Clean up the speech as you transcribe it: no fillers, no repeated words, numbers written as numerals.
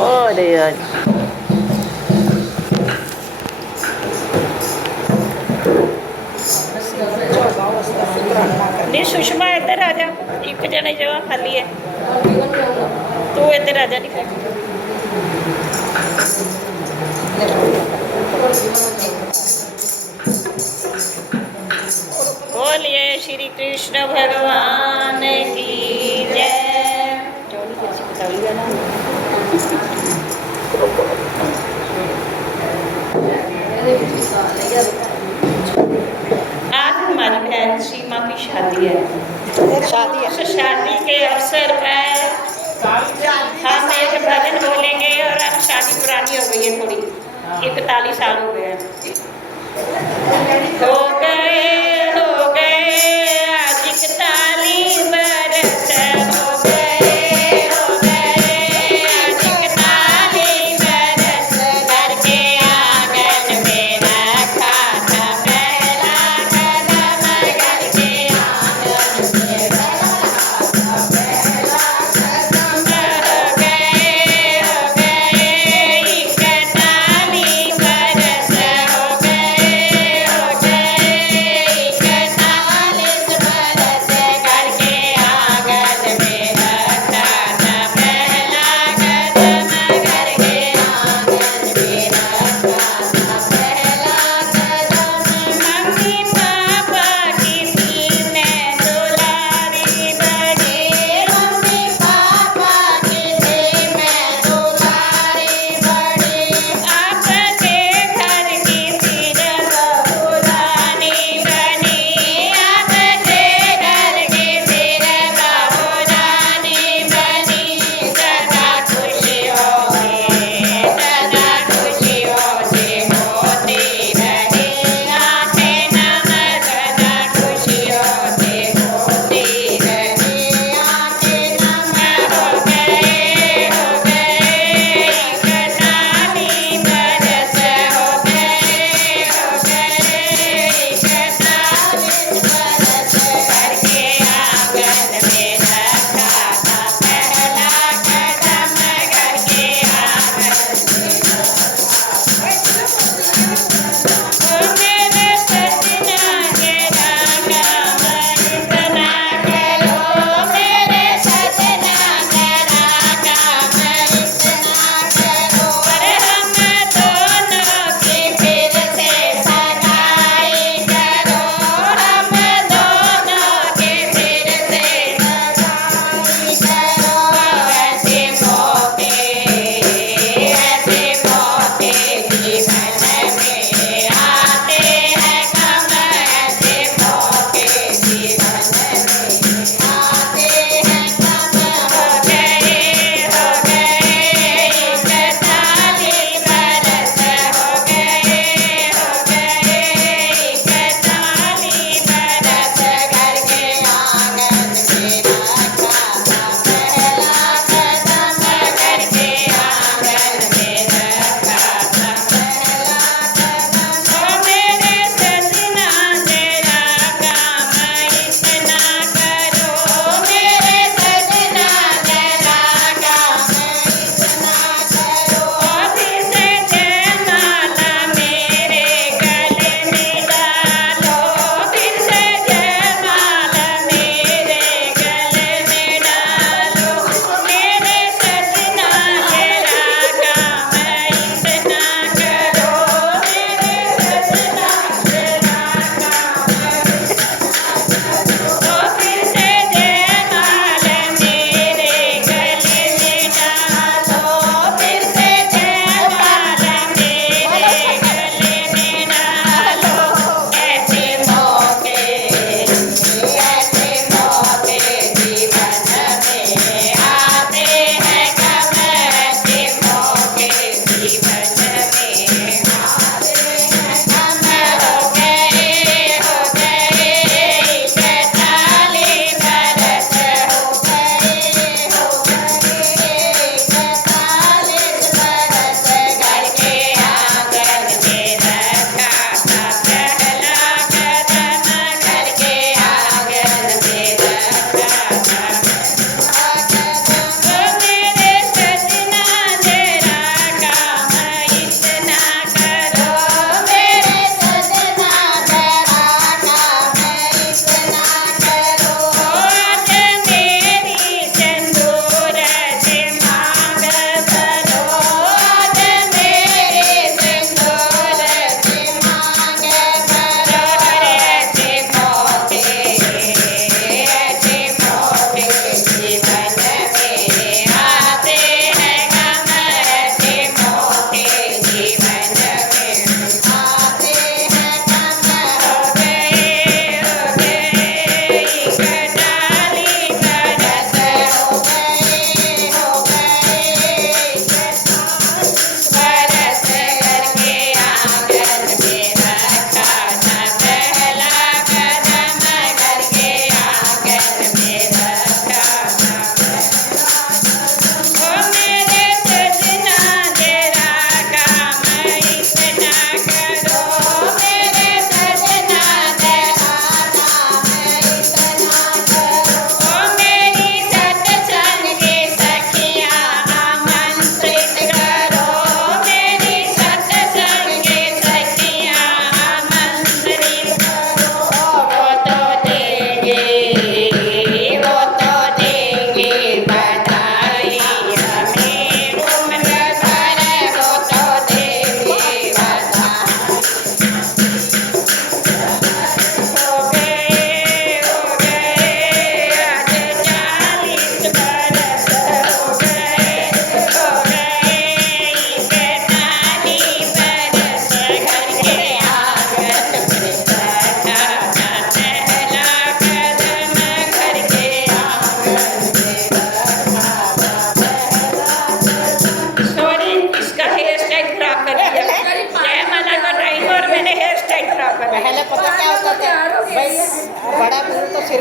और यार नहीं सुषमा इधर आ जा, एक जने जगह खाली है, तू इधर आ जा। नहीं बोलिए श्री कृष्ण भगवान की जय। आज हमारी बहन सीमा की शादी है। शादी के अवसर पर हम एक भजन बोलेंगे और अब शादी पुरानी हो गई है थोड़ी, 41 साल हो गए हैं। हो गए आज 41 बरस हो गए आज 41 बरस। घर के आंगन में रखा था पहला कदम, घर के आंगन में रखा था पहला कदम। हो गए 41 बरस हो गए स्टाइल खराब कर दिया। जयमाला का टाइम और मैंने हेयर स्टाइल खराब कर दिया। पहले पता क्या होता था भाई, बड़ा मुंह तो सिर